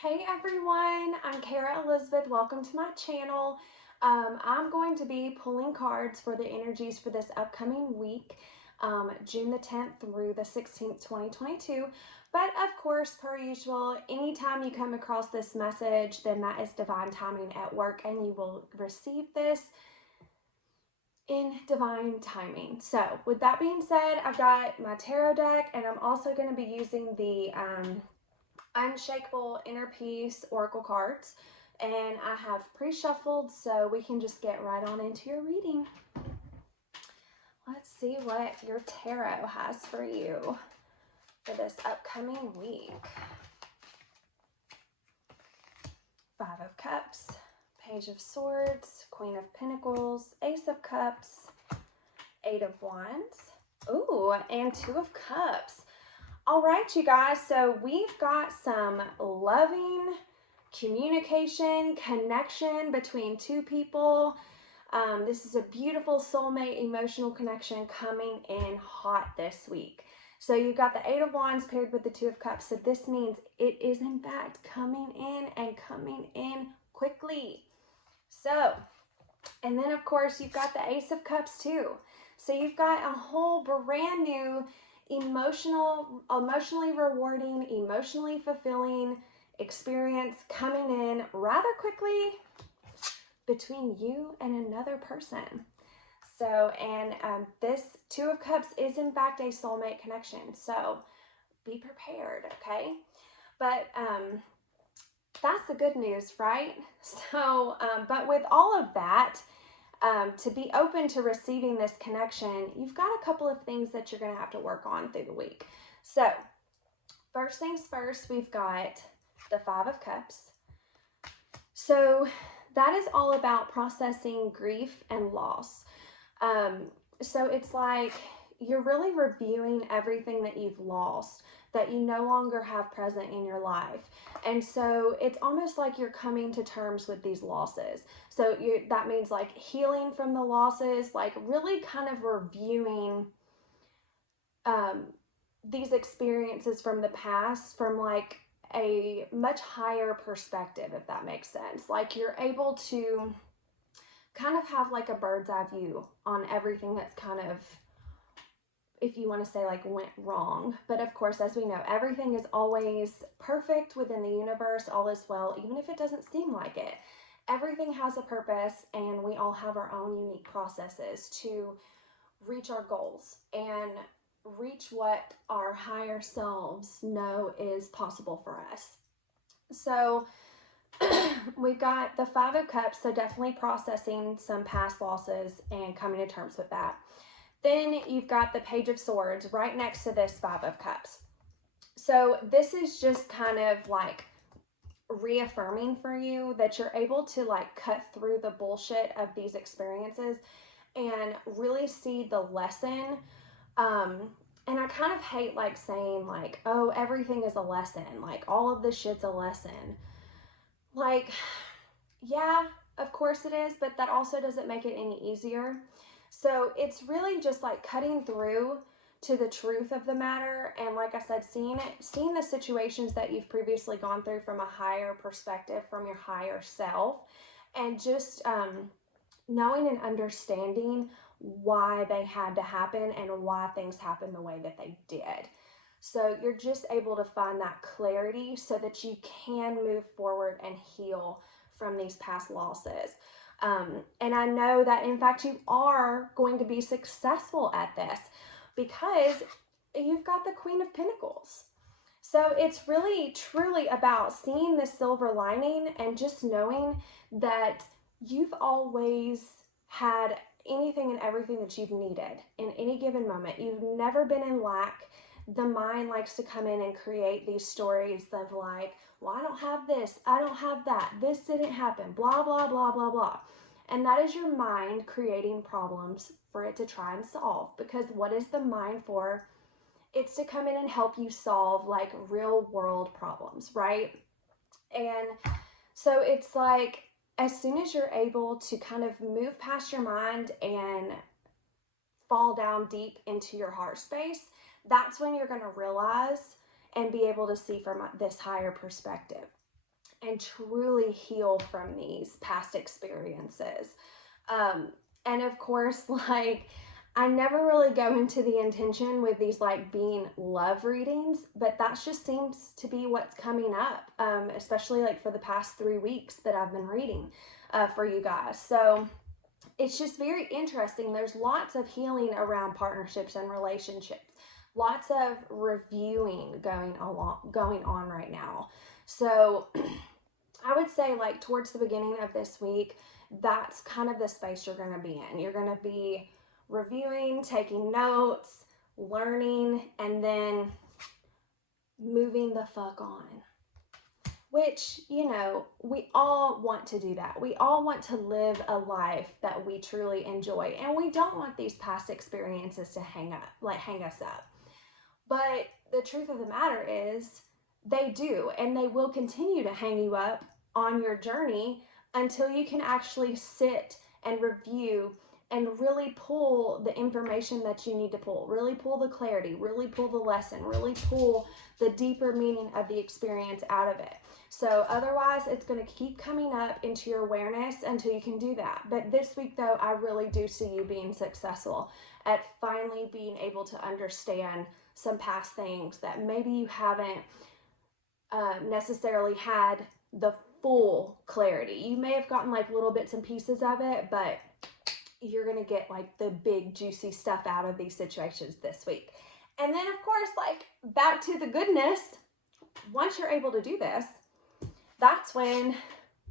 Hey everyone, I'm Kara Elizabeth. Welcome to my channel. I'm going to be pulling cards for the energies for this upcoming week, June the 10th through the 16th, 2022. But of course, per usual, anytime you come across this message, then that is divine timing at work and you will receive this in divine timing. So with that being said, I've got my tarot deck and I'm also going to be using the Unshakable Inner Peace Oracle cards, and I have pre-shuffled so we can just get right on into your reading. Let's see what your tarot has for you for this upcoming week. Five of Cups, Page of Swords, Queen of Pentacles, Ace of Cups, Eight of Wands, ooh, and Two of Cups. All right, you guys, so we've got some loving communication, connection between two people. This is a beautiful soulmate emotional connection coming in hot this week. So you've got the Eight of Wands paired with the Two of Cups. So this means it is in fact coming in and coming in quickly. So, and then of course you've got the Ace of Cups too. So you've got a whole brand new emotionally rewarding, emotionally fulfilling experience coming in rather quickly between you and another person. So, and this Two of Cups is in fact a soulmate connection. So be prepared, okay? But that's the good news, right? So, but with all of that, to be open to receiving this connection, you've got a couple of things that you're going to have to work on through the week. So, first things first, we've got the Five of Cups. So, that is all about processing grief and loss. So, it's like you're really reviewing everything that you've lost, that you no longer have present in your life. And so it's almost like you're coming to terms with these losses. So that means like healing from the losses, like really kind of reviewing these experiences from the past from like a much higher perspective, if that makes sense. Like you're able to kind of have like a bird's eye view on everything that's kind of, if you want to say like went wrong. But of course, as we know, everything is always perfect within the universe, all is well, even if it doesn't seem like it. Everything has a purpose and we all have our own unique processes to reach our goals and reach what our higher selves know is possible for us. So we've got the Five of Cups, so definitely processing some past losses and coming to terms with that. Then you've got the Page of Swords right next to this Five of Cups. So this is just kind of like reaffirming for you that you're able to like cut through the bullshit of these experiences and really see the lesson. And I kind of hate like saying like, oh, everything is a lesson. Like all of this shit's a lesson. Like, yeah, of course it is, but that also doesn't make it any easier. So it's really just like cutting through to the truth of the matter. And like I said, seeing the situations that you've previously gone through from a higher perspective, from your higher self, and just knowing and understanding why they had to happen and why things happened the way that they did. So you're just able to find that clarity so that you can move forward and heal from these past losses. And I know that in fact you are going to be successful at this because you've got the Queen of Pentacles. So it's really truly about seeing the silver lining and just knowing that you've always had anything and everything that you've needed in any given moment. You've never been in lack. The mind likes to come in and create these stories of like, well, I don't have this, I don't have that, this didn't happen, blah, blah, blah, blah, blah. And that is your mind creating problems for it to try and solve. Because what is the mind for? It's to come in and help you solve like real world problems, right? And so it's like, as soon as you're able to kind of move past your mind and fall down deep into your heart space, that's when you're going to realize and be able to see from this higher perspective. and truly heal from these past experiences. And of course, like, I never really go into the intention with these like being love readings, but that just seems to be what's coming up, especially like for the past 3 weeks that I've been reading for you guys. So it's just very interesting. There's lots of healing around partnerships and relationships, lots of reviewing going on right now. So I would say, like, towards the beginning of this week, that's kind of the space you're going to be in. You're going to be reviewing, taking notes, learning, and then moving the fuck on. Which, you know, we all want to do that. We all want to live a life that we truly enjoy, and we don't want these past experiences to hang us up. But the truth of the matter is, they do, and they will continue to hang you up on your journey until you can actually sit and review and really pull the information that you need to pull, really pull the clarity, really pull the lesson, really pull the deeper meaning of the experience out of it. So otherwise, it's going to keep coming up into your awareness until you can do that. But this week, though, I really do see you being successful at finally being able to understand some past things that maybe you haven't necessarily had the full clarity. You may have gotten like little bits and pieces of it, but you're going to get like the big juicy stuff out of these situations this week. And then of course, like, back to the goodness, once you're able to do this, that's when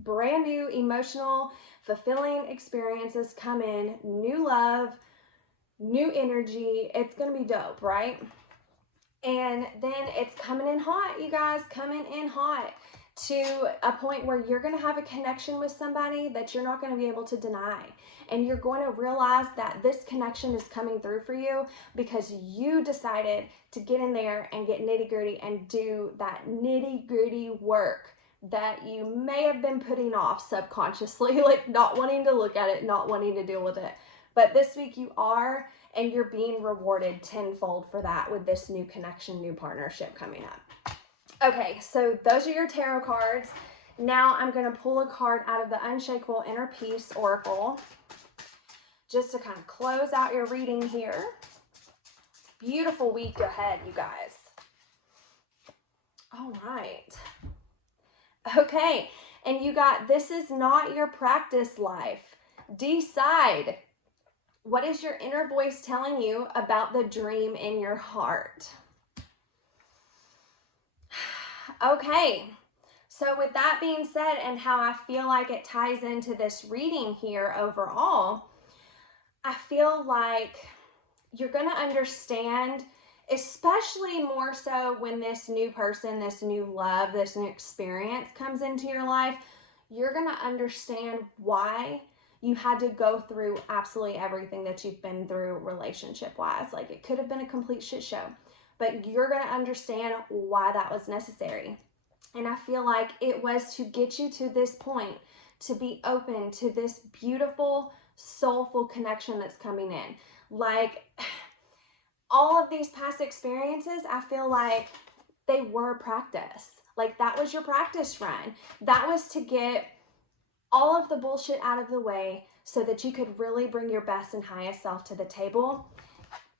brand new emotional fulfilling experiences come in, new love, new energy. It's going to be dope, right? And then it's coming in hot, you guys, coming in hot to a point where you're going to have a connection with somebody that you're not going to be able to deny. And you're going to realize that this connection is coming through for you because you decided to get in there and get nitty gritty and do that nitty gritty work that you may have been putting off subconsciously, like not wanting to look at it, not wanting to deal with it. But this week you are, and you're being rewarded tenfold for that with this new connection, new partnership coming up. Okay, so those are your tarot cards. Now I'm going to pull a card out of the Unshakable Inner Peace Oracle just to kind of close out your reading here. Beautiful week ahead, you guys. All right. Okay, and you got, this is not your practice life. Decide. What is your inner voice telling you about the dream in your heart? Okay, so with that being said, and how I feel like it ties into this reading here overall, I feel like you're going to understand, especially more so when this new person, this new love, this new experience comes into your life, you're going to understand why you had to go through absolutely everything that you've been through relationship-wise. Like, it could have been a complete shit show, but you're going to understand why that was necessary. And I feel like it was to get you to this point, to be open to this beautiful, soulful connection that's coming in. Like, all of these past experiences, I feel like they were practice. Like, that was your practice run. That was to get all of the bullshit out of the way so that you could really bring your best and highest self to the table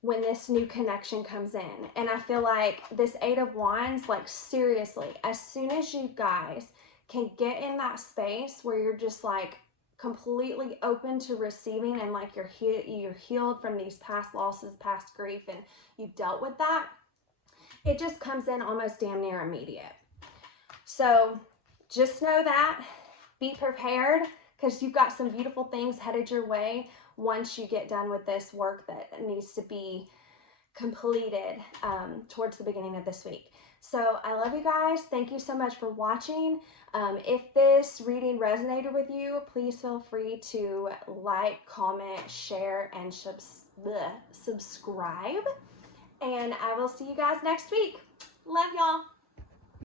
when this new connection comes in. And I feel like this Eight of Wands, like, seriously, as soon as you guys can get in that space where you're just like completely open to receiving, and like you're healed from these past losses, past grief, and you've dealt with that, it just comes in almost damn near immediate. So just know that. Be prepared, because you've got some beautiful things headed your way once you get done with this work that needs to be completed towards the beginning of this week. So I love you guys. Thank you so much for watching. If this reading resonated with you, please feel free to like, comment, share, and subscribe. And I will see you guys next week. Love y'all.